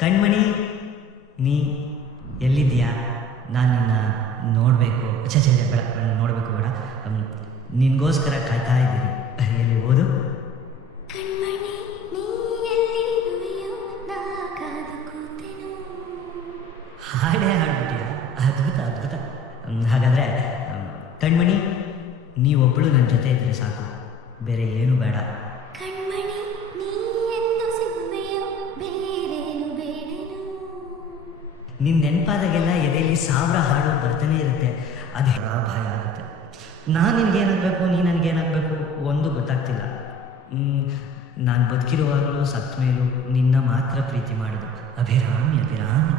ಕಣ್ಮಣಿ, ನೀ ಎಲ್ಲಿದ್ದೀಯಾ? ನಾನು ನಿನ್ನ ನೋಡಬೇಕು. ಬೇಡ, ನೋಡಬೇಕು ಬೇಡ, ನಿನಗೋಸ್ಕರ ಕಾಯ್ತಾ ಇದ್ದೀನಿ. ಎಲ್ಲಿ ಓದು. ಕಣ್ಮಣಿ, ನೀ ಎಲ್ಲಿರುವೆಯೋ, ನಾ ಕಾದು ಕೂತೆನು. ಹಾಡೇ ಹಾಡ್ಬಿಟ್ಟಿಯಾ? ಅದ್ಭುತ ಅದ್ಭುತ. ಹಾಗಾದರೆ ಕಣ್ಮಣಿ, ನೀವೊಬ್ಬಳು ನನ್ನ ಜೊತೆ ಇದ್ದರೆ ಸಾಕು, ಬೇರೆ ಏನು ಬೇಡ. ಕಣ್ಮಣಿ, ನೀ ಎಂದು ಸಿಗುವೆಯೋ, ಬೇರೇನು ಬೇಡೇನು. ನಿನ್ನ ನೆನಪಾದಾಗೆಲ್ಲ ಎದೆಯಲ್ಲಿ 1000 ಹಾಡು ಬರ್ತಾನೆ ಇರುತ್ತೆ. ಅದು ಭಯ ಆಗುತ್ತೆ. ನಾನು ನಿನಗೇನಾಗಬೇಕು, ನೀ ನನಗೇನಾಗಬೇಕು ಒಂದು ಗೊತ್ತಾಗ್ತಿಲ್ಲ. ನಾನು ಬದುಕಿರುವಾಗಲೂ ಸತ್ತ ಮೇಲೂ ನಿನ್ನ ಮಾತ್ರ ಪ್ರೀತಿ ಮಾಡೋದು. ಅಭಿರಾಮಿ ಅಭಿರಾಮಿ.